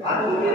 तुम्ही